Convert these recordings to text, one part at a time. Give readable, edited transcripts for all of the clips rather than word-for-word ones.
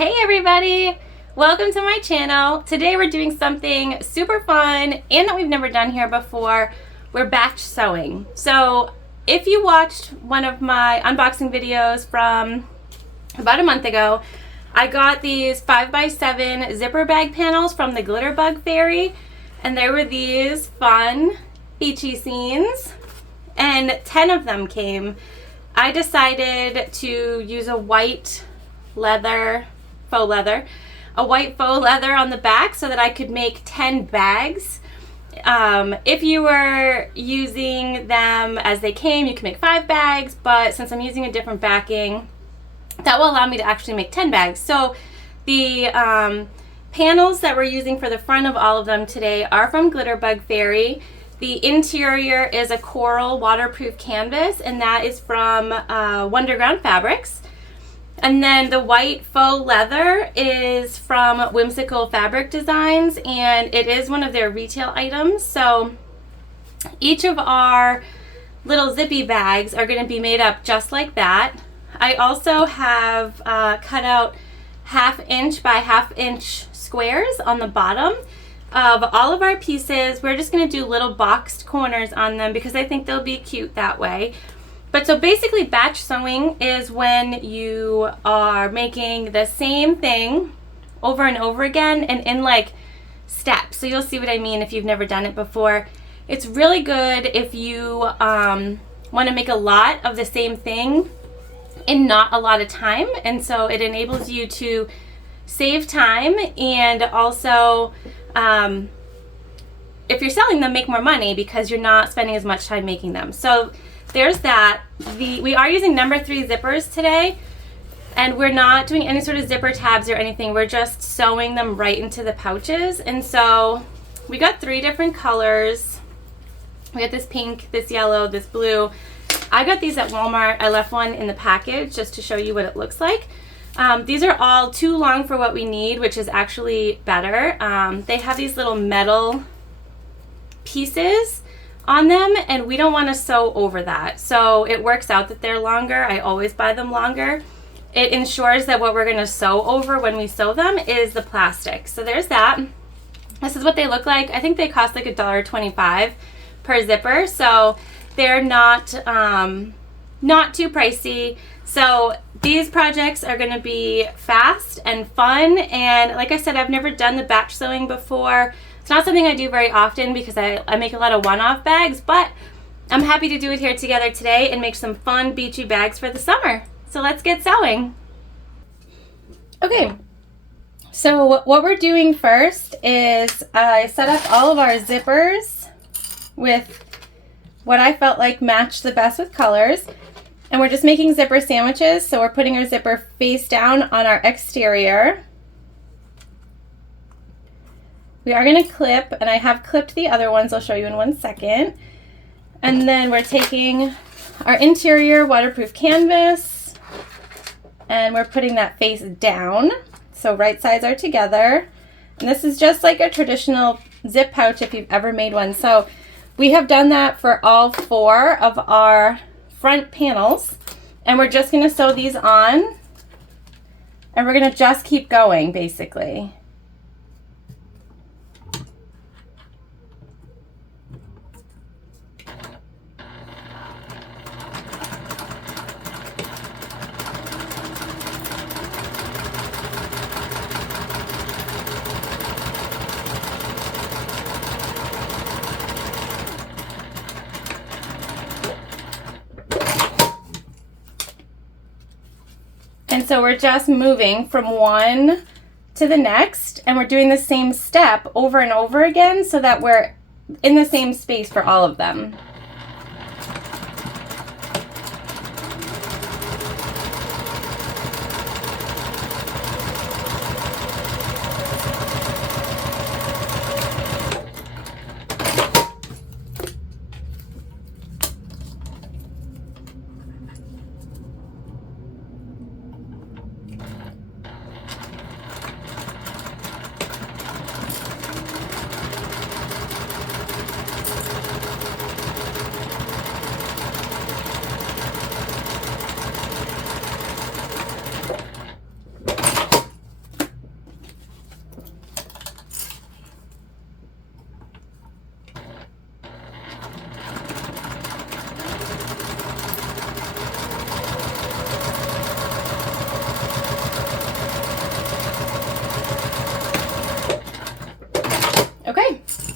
Hey everybody! Welcome to my channel. Today we're doing something super fun and that we've never done here before. We're batch sewing. So if you watched one of my unboxing videos from about a month ago, I got these 5x7 zipper bag panels from the Glitterbug Fairy, and there were these fun beachy scenes, and 10 of them came. I decided to use a white leather, a white faux leather on the back so that I could make 10 bags. If you were using them as they came, you can make 5 bags, but since I'm using a different backing, that will allow me to actually make 10 bags. So the panels that we're using for the front of all of them today are from Glitterbug Fairy. The interior is a coral waterproof canvas, and that is from Wonderground Fabrics. And then the white faux leather is from Whimsical Fabric Designs, and it is one of their retail items. So each of our little zippy bags are going to be made up just like that. I also have cut out 1/2 inch by 1/2 inch squares on the bottom of all of our pieces. We're just going to do little boxed corners on them because I think they'll be cute that way. But so basically batch sewing is when you are making the same thing over and over again and in like steps. So you'll see what I mean if you've never done it before. It's really good if you want to make a lot of the same thing in not a lot of time, and so it enables you to save time and also if you're selling them, make more money because you're not spending as much time making them. So there's that. We are using number 3 zippers today, and we're not doing any sort of zipper tabs or anything. We're just sewing them right into the pouches. And so we got 3 different colors. We got this pink, this yellow, this blue. I got these at Walmart. I left one in the package just to show you what it looks like. These are all too long for what we need, which is actually better. They have these little metal pieces on them, and we don't want to sew over that. So it works out that they're longer. I always buy them longer. It ensures that what we're going to sew over when we sew them is the plastic. So there's that. This is what they look like. I think they cost like $1.25 per zipper. So they're not too pricey. So these projects are going to be fast and fun. And like I said, I've never done the batch sewing before. It's not something I do very often because I make a lot of one-off bags, but I'm happy to do it here together today and make some fun beachy bags for the summer. So let's get sewing. Okay, so what we're doing first is I set up all of our zippers with what I felt like matched the best with colors. And we're just making zipper sandwiches. So we're putting our zipper face down on our exterior. We are going to clip, and I have clipped the other ones. I'll show you in 1 second. And then we're taking our interior waterproof canvas, and we're putting that face down. So right sides are together. And this is just like a traditional zip pouch if you've ever made one. So we have done that for all 4 of our front panels, and we're just going to sew these on, and we're going to just keep going basically. And so we're just moving from one to the next, and we're doing the same step over and over again so that we're in the same space for all of them.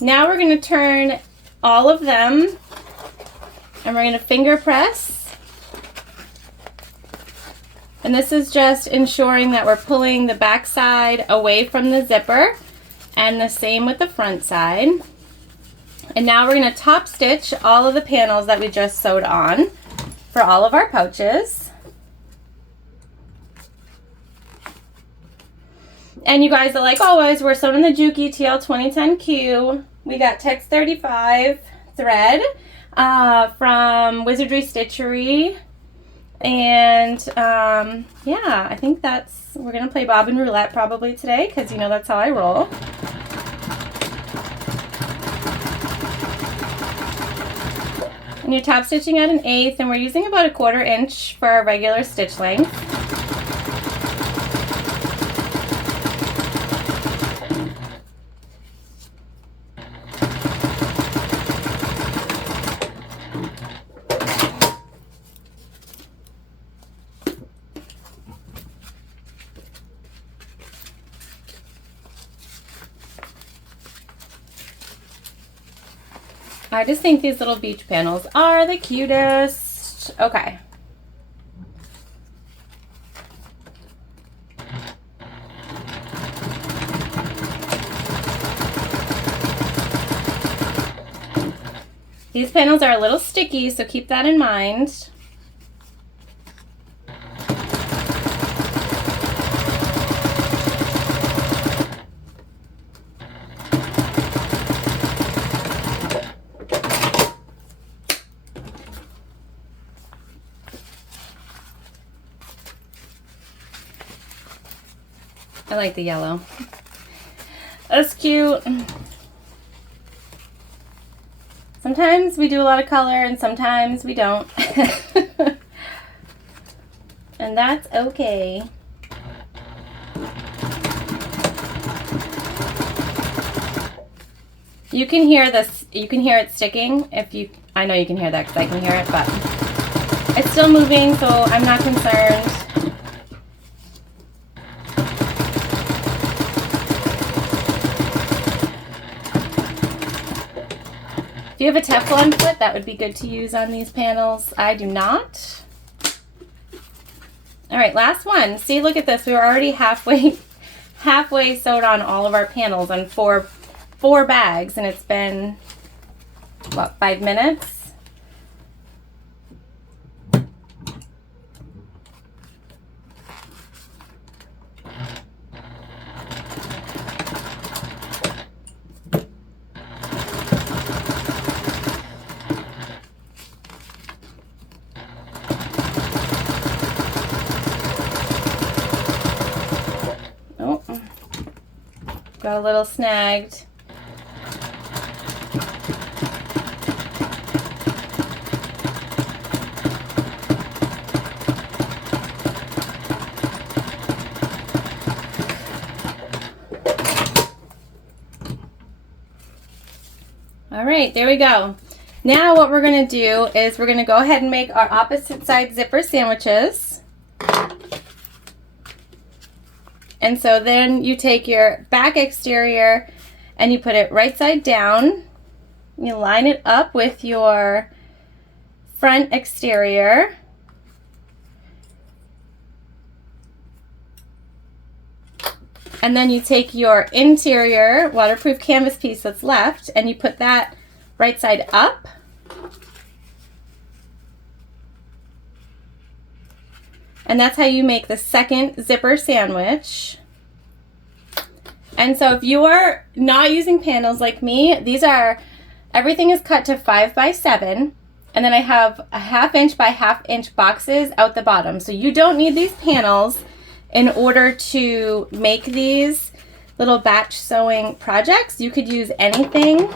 Now we're going to turn all of them and we're going to finger press. And this is just ensuring that we're pulling the back side away from the zipper, and the same with the front side. And now we're going to top stitch all of the panels that we just sewed on for all of our pouches. And you guys are like always, we're sewing in the Juki TL 2010Q. We got Tex 35 thread from Wizardry Stitchery. And yeah, I think we're gonna play bobbin roulette probably today, because you know that's how I roll. And you're top stitching at 1/8, and we're using about 1/4 inch for our regular stitch length. I just think these little beach panels are the cutest. Okay. These panels are a little sticky, so keep that in mind. I like the yellow. That's cute. Sometimes we do a lot of color and sometimes we don't. And that's okay. You can hear this, you can hear it sticking. I know you can hear that because I can hear it, but it's still moving, so I'm not concerned. If you have a Teflon foot, that would be good to use on these panels. I do not. All right, last one. See, look at this. We were already halfway sewed on all of our panels on four bags, and it's been, what, 5 minutes? Got a little snagged. All right, there we go. Now what we're going to do is we're going to go ahead and make our opposite side zipper sandwiches. And so then you take your back exterior and you put it right side down. You line it up with your front exterior. And then you take your interior waterproof canvas piece that's left and you put that right side up. And that's how you make the second zipper sandwich. And so if you are not using panels like me, everything is cut to 5 by 7. And then I have a 1/2 inch by 1/2 inch boxes out the bottom. So you don't need these panels in order to make these little batch sewing projects. You could use anything.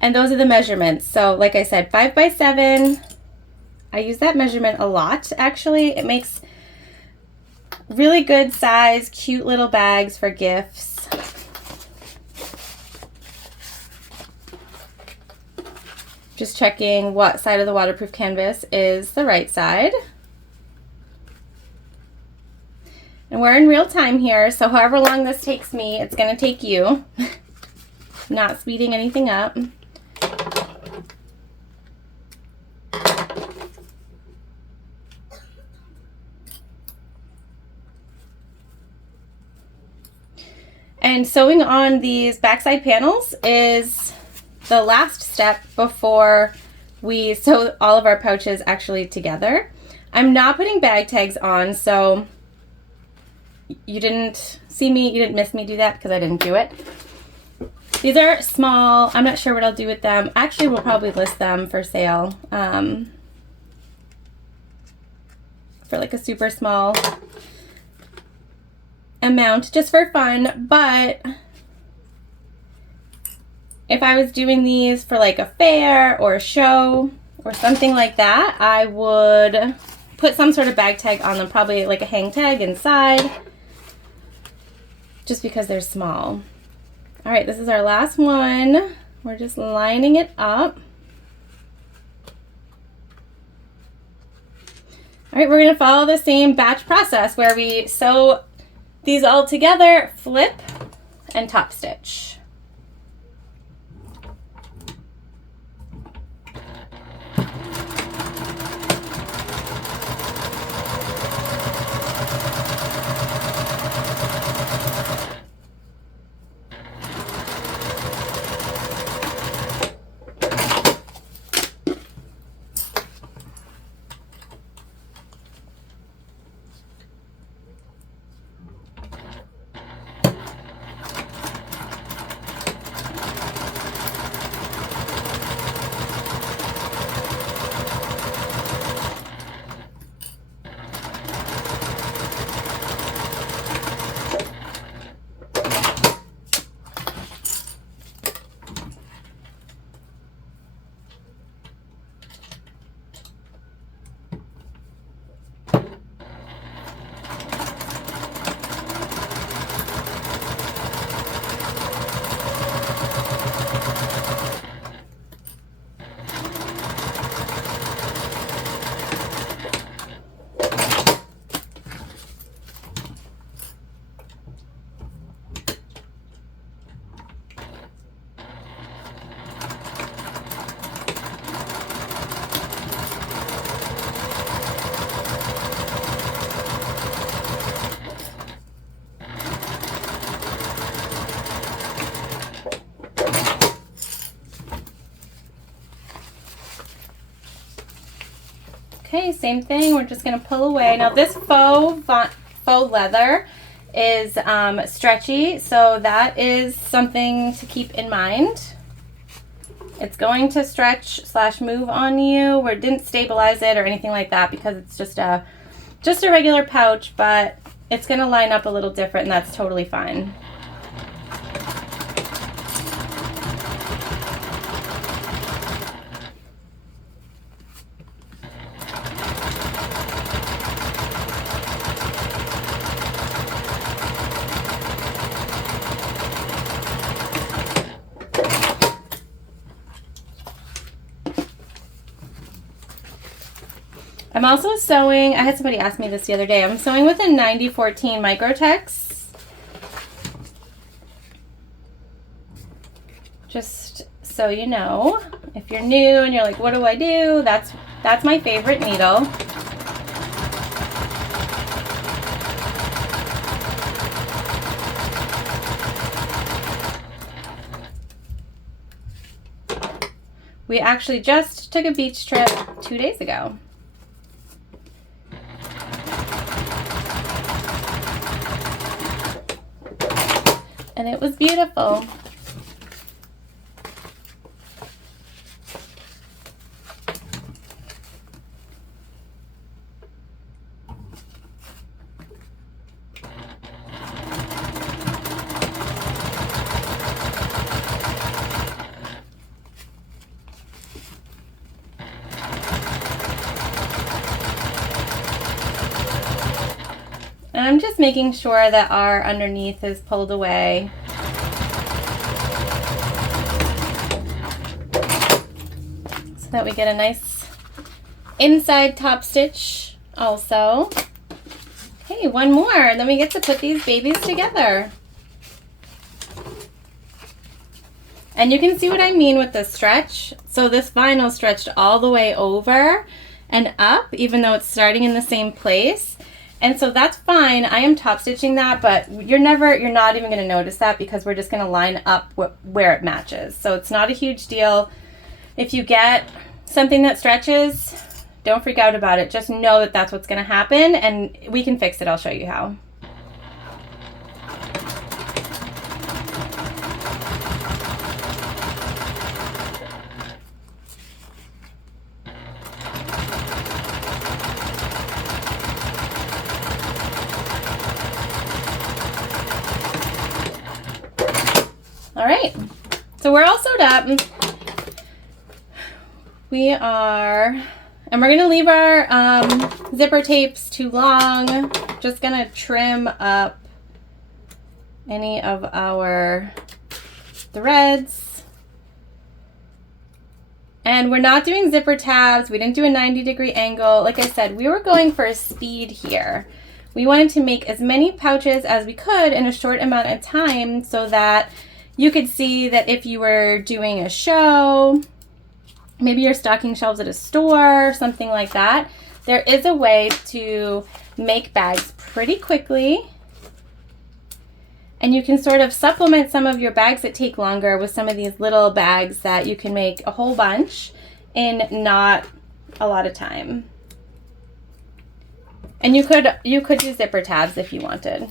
And those are the measurements. So like I said, 5 by 7. I use that measurement a lot, actually. It makes really good size, cute little bags for gifts. Just checking what side of the waterproof canvas is the right side. And we're in real time here, so however long this takes me, it's going to take you. Not speeding anything up. And sewing on these backside panels is the last step before we sew all of our pouches actually together. I'm not putting bag tags on, so you didn't see me, you didn't miss me do that because I didn't do it. These are small. I'm not sure what I'll do with them. Actually, we'll probably list them for sale for like a super small amount just for fun. But if I was doing these for like a fair or a show or something like that, I would put some sort of bag tag on them, probably like a hang tag inside, just because they're small. All right, this is our last one. We're just lining it up. All right, we're gonna follow the same batch process where we sew these all together, flip, and top stitch. Okay, same thing. We're just going to pull away. Now this faux leather is stretchy, so that is something to keep in mind. It's going to stretch / move on you. We didn't stabilize it or anything like that because it's just a regular pouch, but it's going to line up a little different, and that's totally fine. I'm also sewing, I had somebody ask me this the other day, I'm sewing with a 9014 Microtex. Just so you know, if you're new and you're like, what do I do? That's my favorite needle. We actually just took a beach trip 2 days ago. And it was beautiful. And I'm just making sure that our underneath is pulled away. So that we get a nice inside top stitch also. Okay, Okay, one more, then we get to put these babies together. And you can see what I mean with the stretch. So this vinyl stretched all the way over and up, even though it's starting in the same place. And so that's fine. I am top stitching that, but you're not even gonna notice that because we're just gonna line up where it matches. So it's not a huge deal. If you get something that stretches, don't freak out about it. Just know that that's what's gonna happen and we can fix it. I'll show you how. All right, so we're all sewed up. We are, and we're gonna leave our zipper tapes too long. Just gonna trim up any of our threads. And we're not doing zipper tabs. We didn't do a 90-degree angle. Like I said, we were going for speed here. We wanted to make as many pouches as we could in a short amount of time so that you could see that if you were doing a show, maybe you're stocking shelves at a store, something like that, there is a way to make bags pretty quickly. And you can sort of supplement some of your bags that take longer with some of these little bags that you can make a whole bunch in not a lot of time. And you could do zipper tabs if you wanted.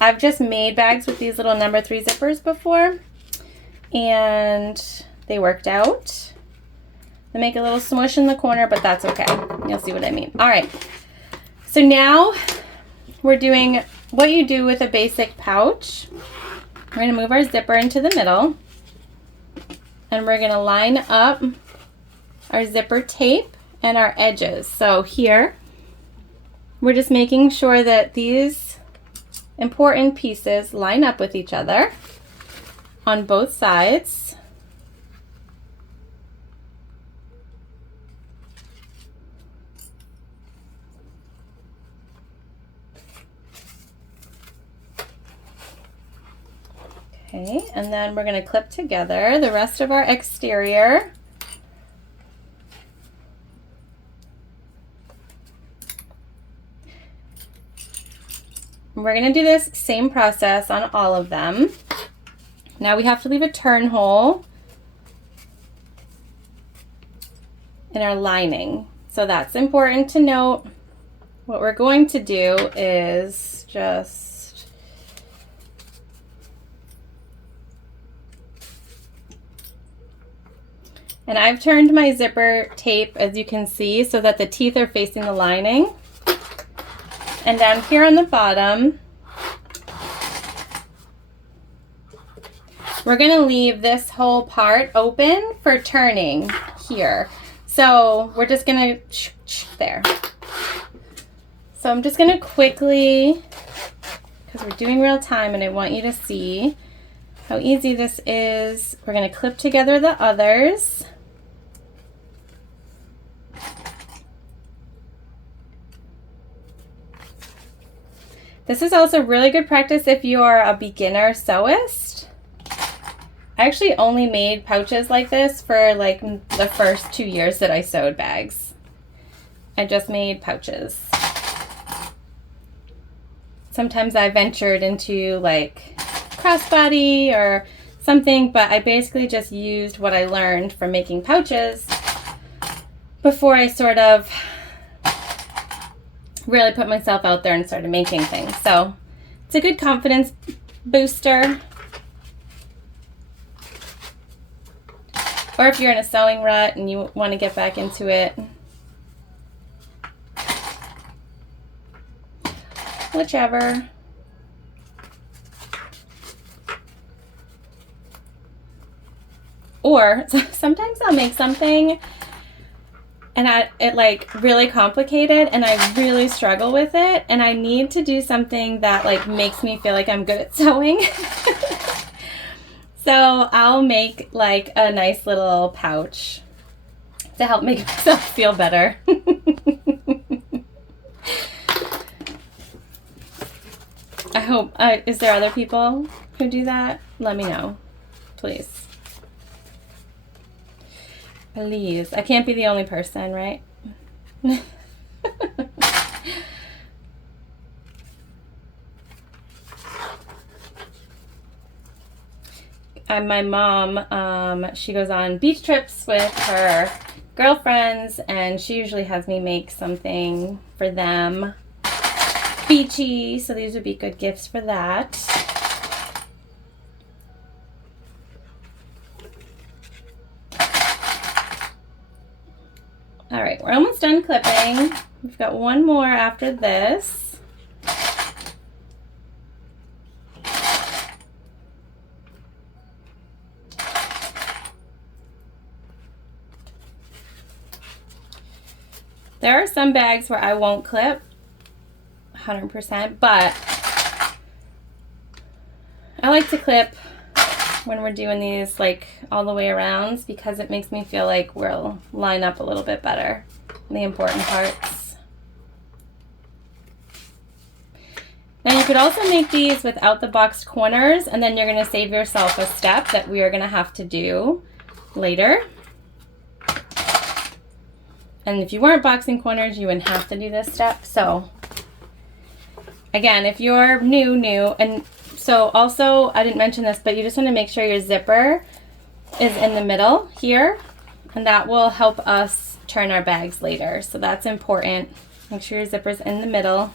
I've just made bags with these little number 3 zippers before, and they worked out. They make a little smush in the corner, but that's okay. You'll see what I mean. All right, so now we're doing what you do with a basic pouch. We're gonna move our zipper into the middle, and we're gonna line up our zipper tape and our edges. So here, we're just making sure that these important pieces line up with each other on both sides. Okay, and then we're going to clip together the rest of our exterior. We're going to do this same process on all of them. Now we have to leave a turn hole in our lining. So that's important to note. What we're going to do is just and I've turned my zipper tape, as you can see, so that the teeth are facing the lining. And down here on the bottom, we're gonna leave this whole part open for turning here. So we're just gonna, there. So I'm just gonna quickly, because we're doing real time and I want you to see how easy this is. We're gonna clip together the others. This is also really good practice if you are a beginner sewist. I actually only made pouches like this for like the first 2 years that I sewed bags. I just made pouches. Sometimes I ventured into like crossbody or something, but I basically just used what I learned from making pouches before I sort of really put myself out there and started making things. So it's a good confidence booster. Or if you're in a sewing rut and you want to get back into it. Whichever. Or sometimes I'll make something and it like really complicated and I really struggle with it and I need to do something that like makes me feel like I'm good at sewing. So I'll make like a nice little pouch to help make myself feel better. hope, is there other people who do that? Let me know, please. Please. I can't be the only person, right? My mom, she goes on beach trips with her girlfriends, and she usually has me make something for them beachy, so these would be good gifts for that. All right, we're almost done clipping. We've got one more after this. There are some bags where I won't clip 100%, but I like to clip when we're doing these like all the way around because it makes me feel like we'll line up a little bit better in the important parts. Now you could also make these without the boxed corners, and then you're going to save yourself a step that we are going to have to do later. And if you weren't boxing corners, you wouldn't have to do this step. So again, if you're new, and so also, I didn't mention this, but you just want to make sure your zipper is in the middle here, and that will help us turn our bags later. So that's important. Make sure your zipper's in the middle.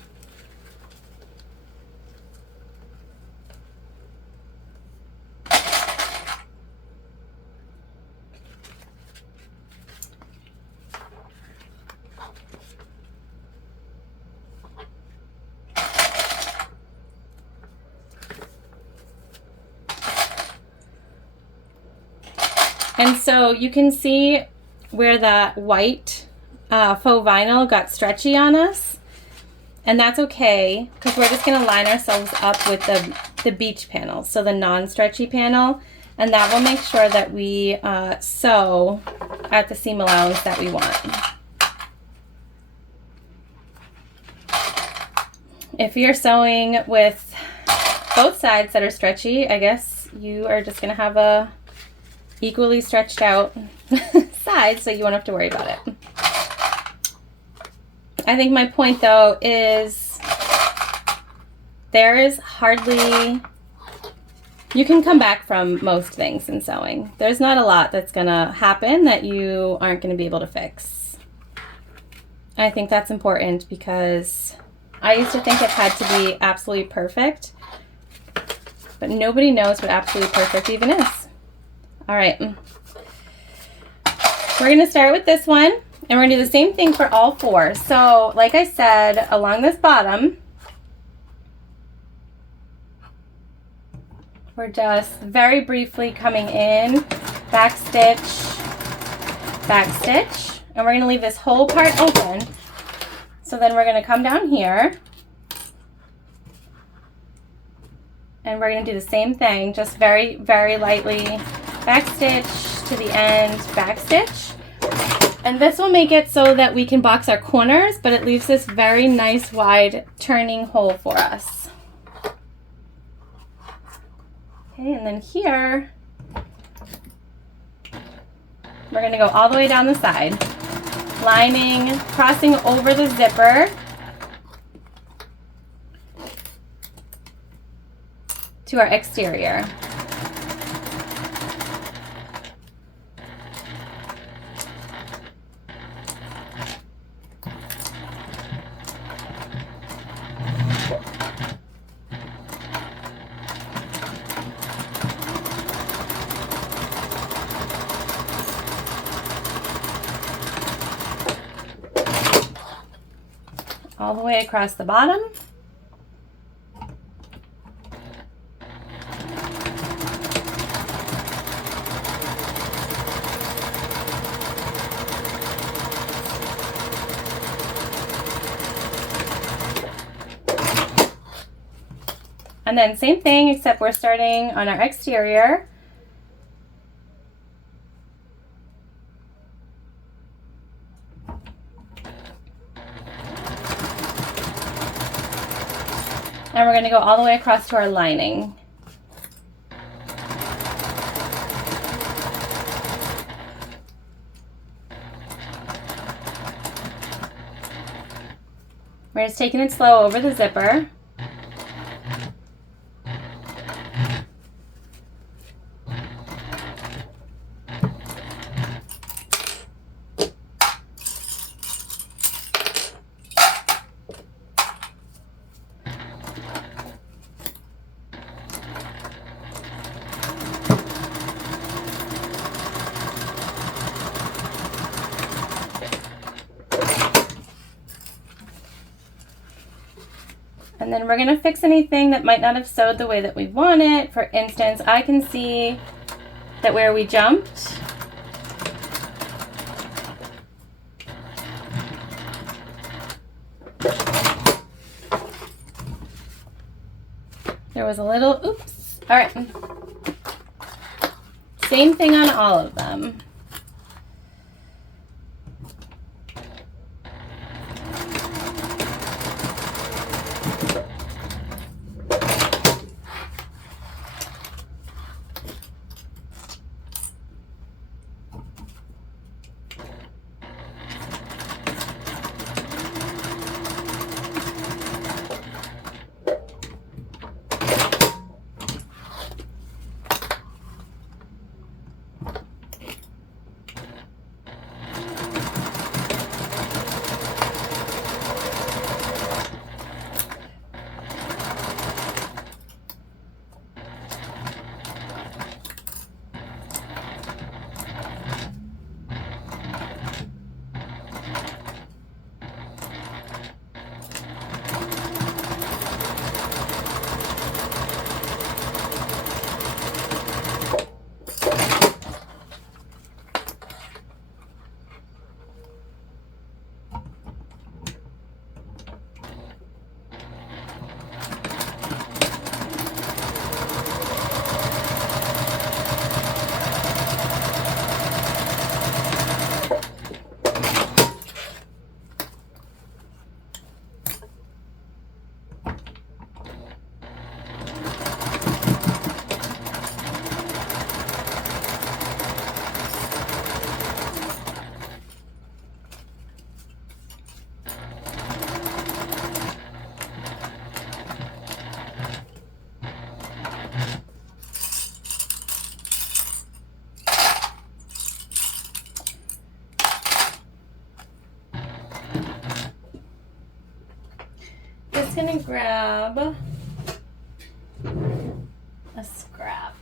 And so you can see where that white faux vinyl got stretchy on us. And that's okay, because we're just going to line ourselves up with the beach panel, so the non-stretchy panel. And that will make sure that we sew at the seam allowance that we want. If you're sewing with both sides that are stretchy, I guess you are just going to have a equally stretched out side, so you won't have to worry about it. I think my point though is there is hardly, you can come back from most things in sewing. There's not a lot that's gonna happen that you aren't gonna be able to fix. I think that's important because I used to think it had to be absolutely perfect, but nobody knows what absolutely perfect even is. All right, we're going to start with this one, and we're going to do the same thing for all four. So like I said, along this bottom, we're just very briefly coming in, back stitch, and we're going to leave this whole part open. So then we're going to come down here, and we're going to do the same thing, just very, very lightly back stitch to the end, back stitch. And this will make it so that we can box our corners, but it leaves this very nice wide turning hole for us. Okay, and then here, we're gonna go all the way down the side, lining, crossing over the zipper to our exterior. All the way across the bottom. And then same thing, except we're starting on our exterior. And we're going to go all the way across to our lining. We're just taking it slow over the zipper. And then we're going to fix anything that might not have sewed the way that we want it. For instance, I can see that where we jumped, there was a little, oops, all right. Same thing on all of them. Just gonna grab a scrap.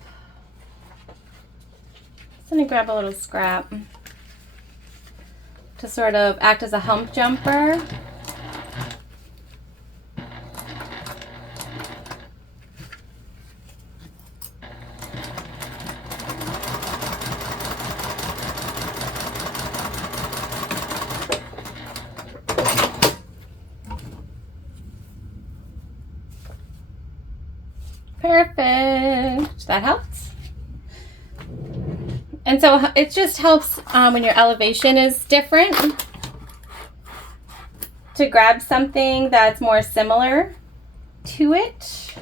Just gonna grab a little scrap to sort of act as a hump jumper. Perfect. That helps. And so it just helps when your elevation is different to grab something that's more similar to it.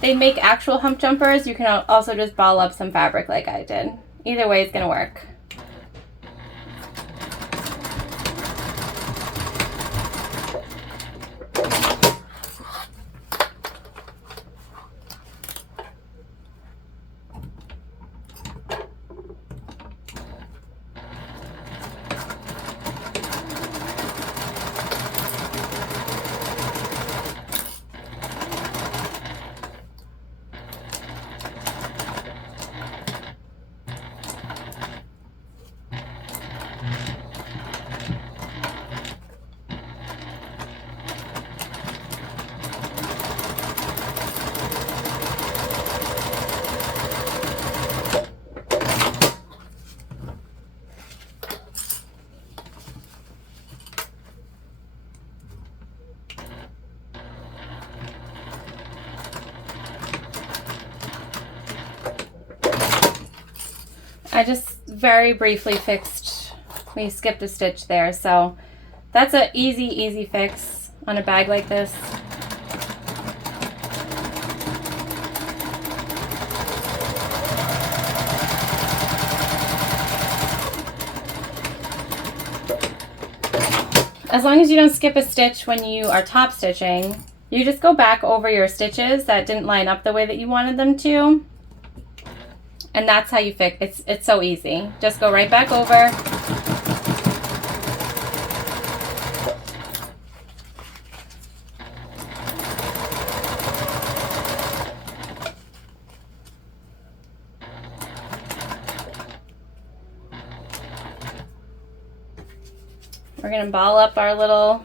They make actual hump jumpers. You can also just ball up some fabric like I did. Either way, it's going to work. I just very briefly fixed we skipped a stitch there. So that's an easy fix on a bag like this. As long as you don't skip a stitch when you are top stitching, you just go back over your stitches that didn't line up the way that you wanted them to. And that's how you fix. It's so easy. Just go right back over. We're going to ball up our little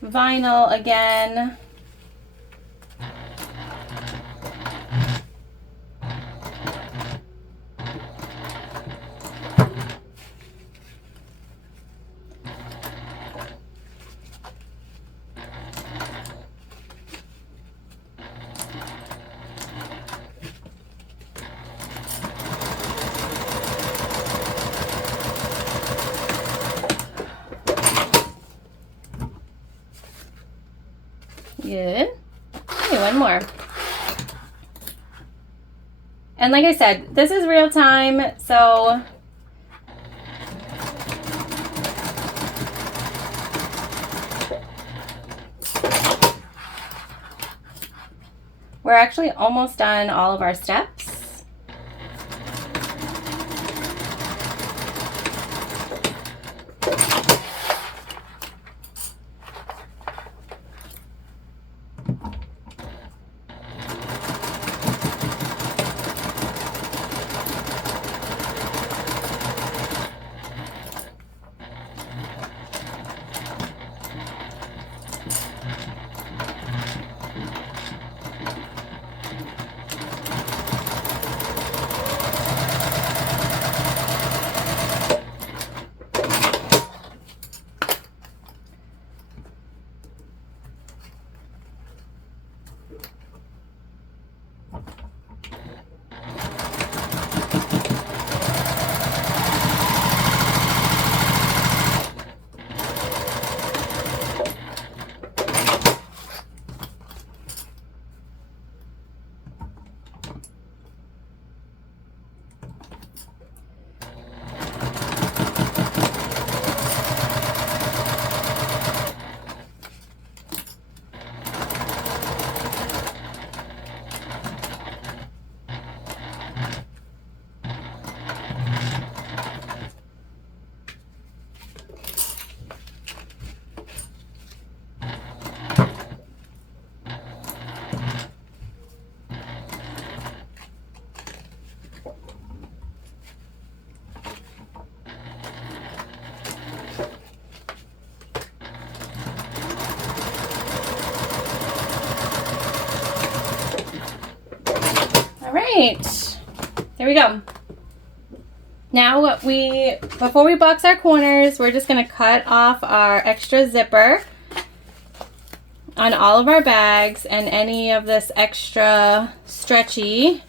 vinyl again. Good. Okay, one more. And like I said, this is real time, so we're actually almost done all of our steps. Right, there we go. Now before we box our corners, we're just gonna cut off our extra zipper on all of our bags and any of this extra stretchy.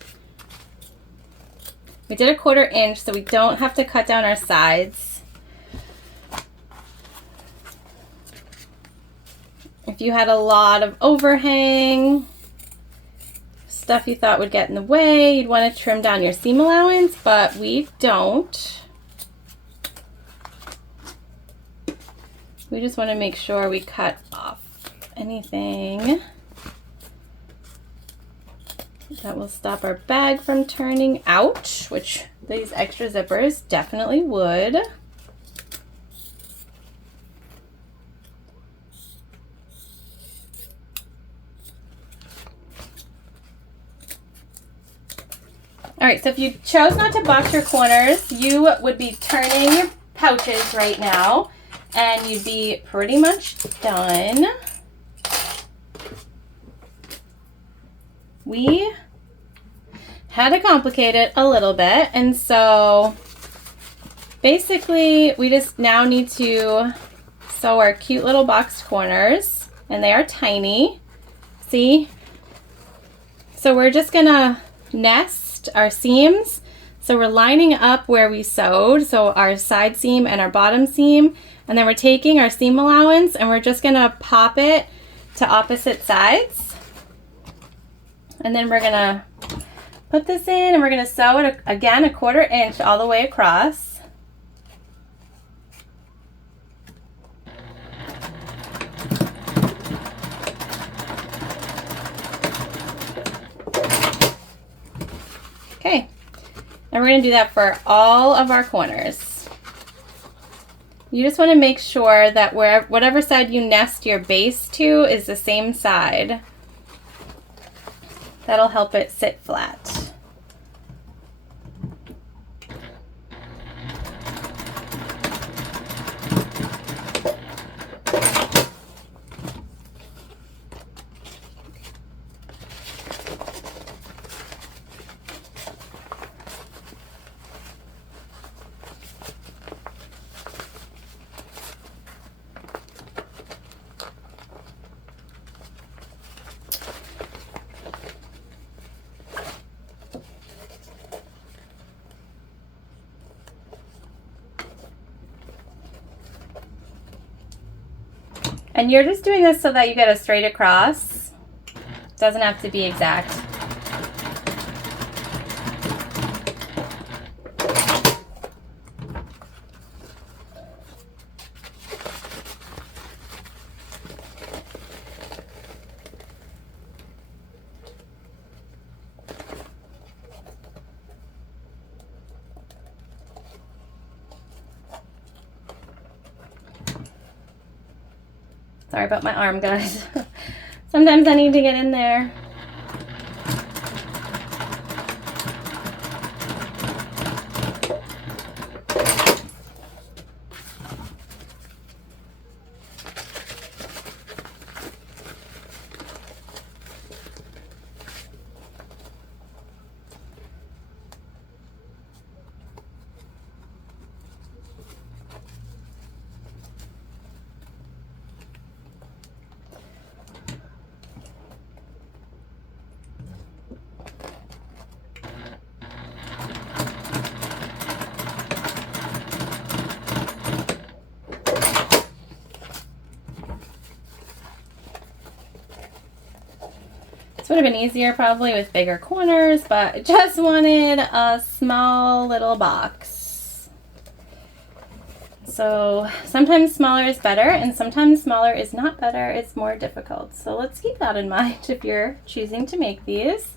We did 1/4 inch so we don't have to cut down our sides. If you had a lot of overhang, stuff you thought would get in the way, you'd want to trim down your seam allowance, but we don't. We just want to make sure we cut off anything that will stop our bag from turning out, which these extra zippers definitely would. All right, so if you chose not to box your corners, you would be turning your pouches right now, and you'd be pretty much done. We had to complicate it a little bit, and so basically we just now need to sew our cute little boxed corners, and they are tiny. See? So we're just gonna nest our seams So we're lining up where we sewed, so our side seam and our bottom seam, and then we're taking our seam allowance and we're just gonna pop it to opposite sides. And then we're gonna put this in and we're gonna sew it again 1/4 inch all the way across. Okay, and we're going to do that for all of our corners. You just want to make sure that whatever side you nest your base to is the same side. That'll help it sit flat. And you're just doing this so that you get a straight across. It doesn't have to be exact. Sorry about my arm, guys. Sometimes I need to get in there. This would have been easier probably with bigger corners, but I just wanted a small little box. So sometimes smaller is better and sometimes smaller is not better, it's more difficult. So let's keep that in mind if you're choosing to make these.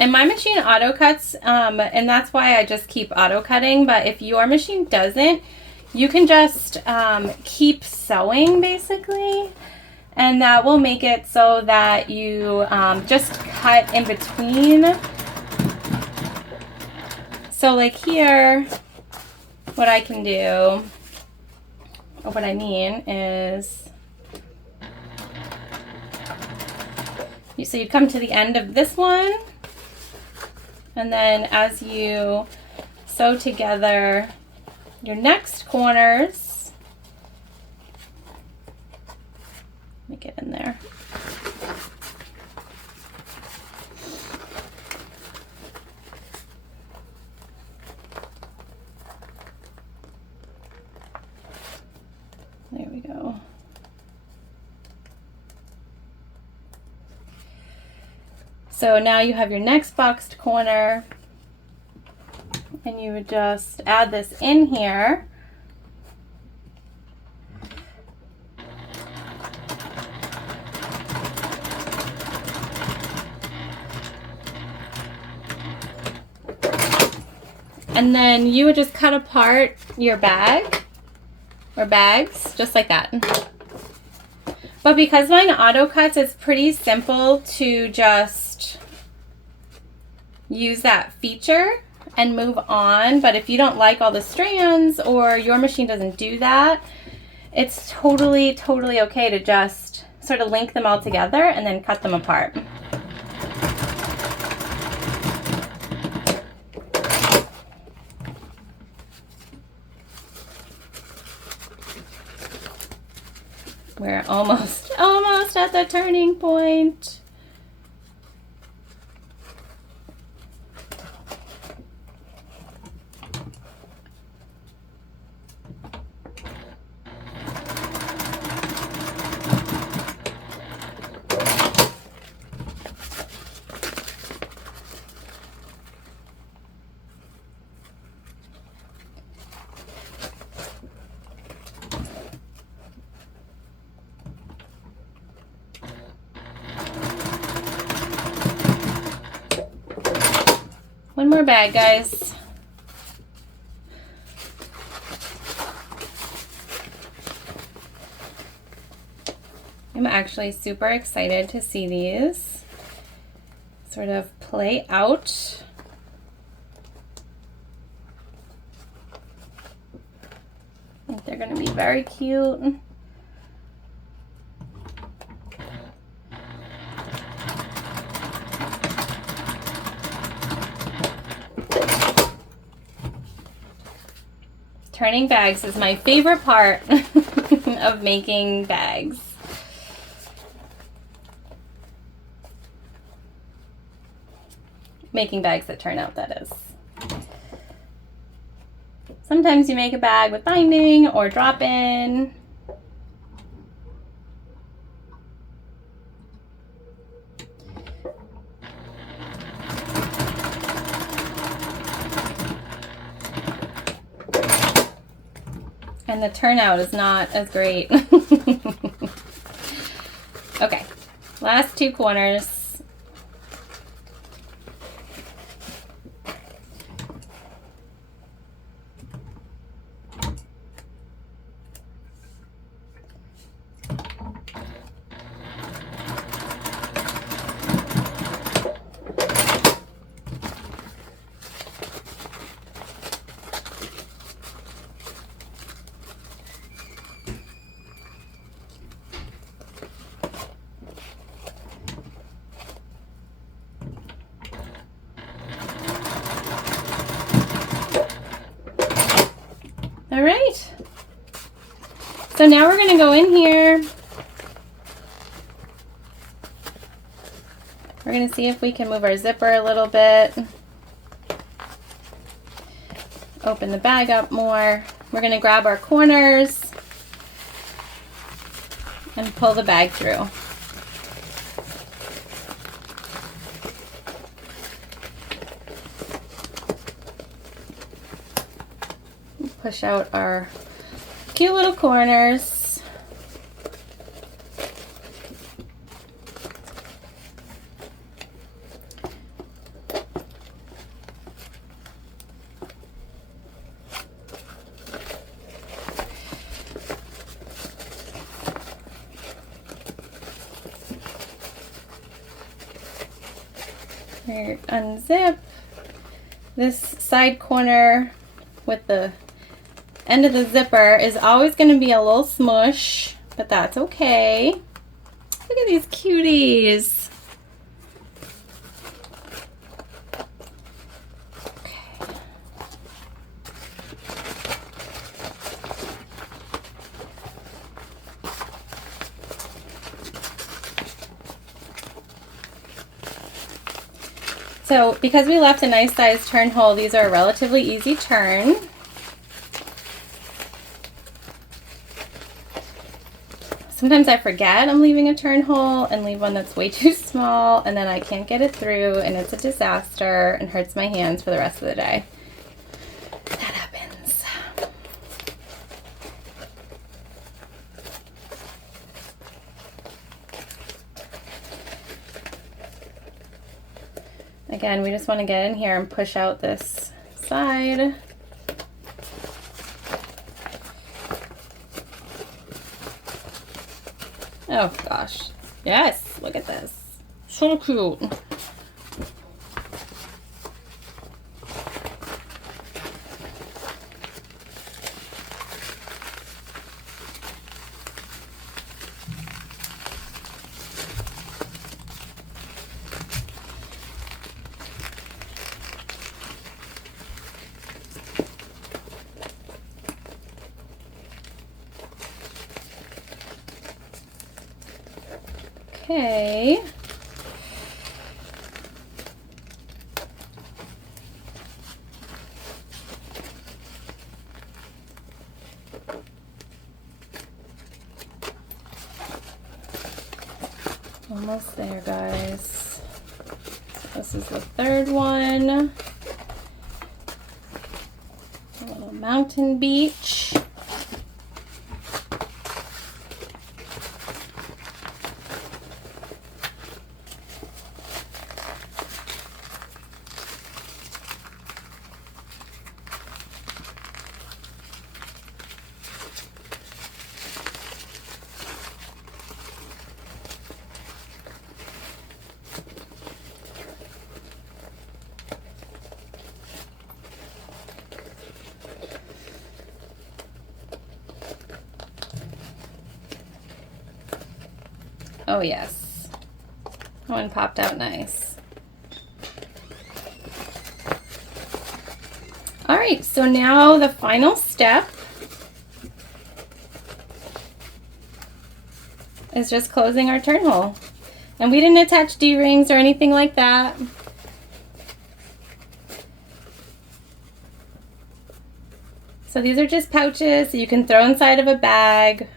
And my machine auto cuts, and that's why I just keep auto cutting. But if your machine doesn't, you can just keep sewing basically, and that will make it so that you just cut in between. So like here, what I can do, or what I mean is, so you come to the end of this one, and then as you sew together your next corners, let me get in there. There we go. So now you have your next boxed corner, and you would just add this in here. And then you would just cut apart your bag or bags just like that. But because mine auto cuts, it's pretty simple to just use that feature and move on. But if you don't like all the strands or your machine doesn't do that, it's totally okay to just sort of link them all together and then cut them apart. We're almost at the turning point. One more bag, guys. I'm actually super excited to see these sort of play out. I think they're going to be very cute. Turning bags is my favorite part of making bags. Making bags that turn out, that is. Sometimes you make a bag with binding or drop-in. And the turnout is not as great. Okay, last two corners. All right, so now we're gonna go in here. We're gonna see if we can move our zipper a little bit. Open the bag up more. We're gonna grab our corners and pull the bag through. Push out our cute little corners. Here, unzip this side corner with the end of the zipper is always going to be a little smush, but that's okay. Look at these cuties. Okay. So because we left a nice size turn hole, these are a relatively easy turn. Sometimes I forget I'm leaving a turn hole and leave one that's way too small, and then I can't get it through and it's a disaster and hurts my hands for the rest of the day. That happens. Again, we just want to get in here and push out this side. Oh gosh, yes, look at this. So cute. Okay. Almost there, guys. This is the third one. A little mountain beach. Oh yes, that one popped out nice. All right, so now the final step is just closing our turn hole. And we didn't attach D-rings or anything like that. So these are just pouches that you can throw inside of a bag,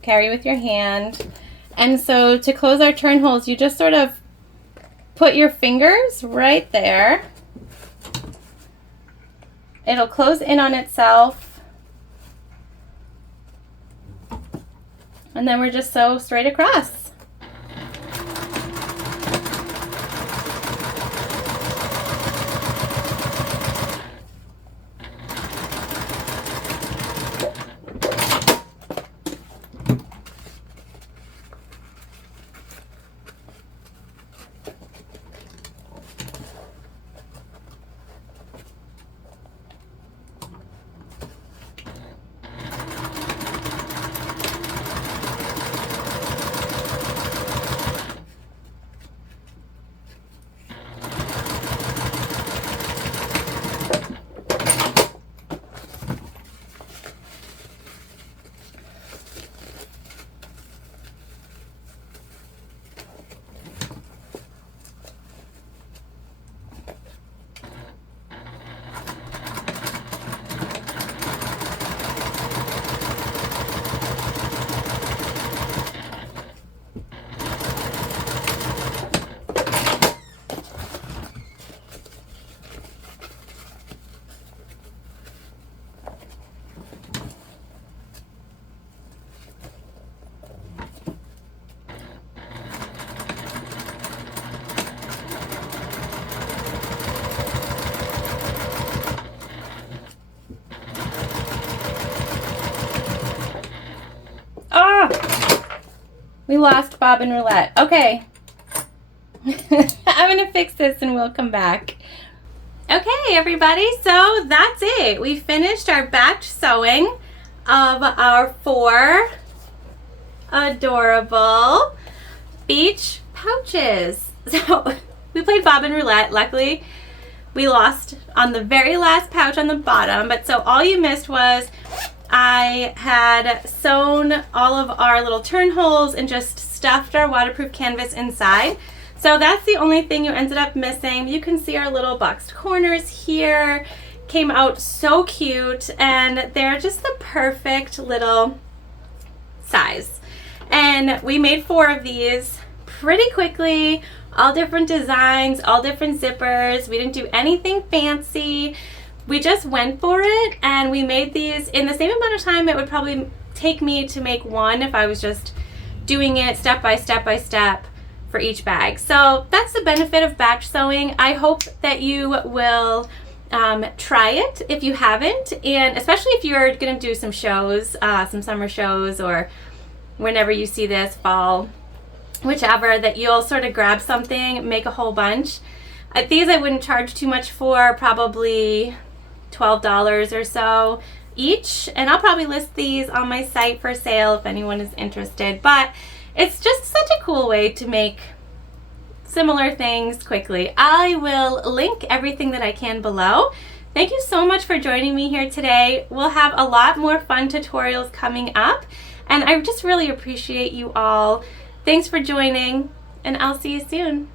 carry with your hand. And so to close our turn holes, you just sort of put your fingers right there. It'll close in on itself. And then we're just sew straight across. We lost Bobbin Roulette. Okay. I'm going to fix this and we'll come back. Okay, everybody, so that's it. We finished our batch sewing of our 4 adorable beach pouches. So we played Bobbin Roulette. Luckily, we lost on the very last pouch on the bottom, but so all you missed was I had sewn all of our little turn holes and just stuffed our waterproof canvas inside. So that's the only thing you ended up missing. You can see our little boxed corners here. Came out so cute, and they're just the perfect little size. And we made 4 of these pretty quickly, all different designs, all different zippers. We didn't do anything fancy. We just went for it, and we made these in the same amount of time it would probably take me to make one if I was just doing it step by step by step for each bag. So that's the benefit of batch sewing. I hope that you will try it if you haven't, and especially if you're gonna do some shows, some summer shows, or whenever you see this, fall, whichever, that you'll sort of grab something, make a whole bunch. These I wouldn't charge too much for, probably $12 or so each, and I'll probably list these on my site for sale if anyone is interested. But it's just such a cool way to make similar things quickly. I will link everything that I can below Thank you so much for joining me here today. We'll have a lot more fun tutorials coming up, and I just really appreciate you all. Thanks for joining, and I'll see you soon.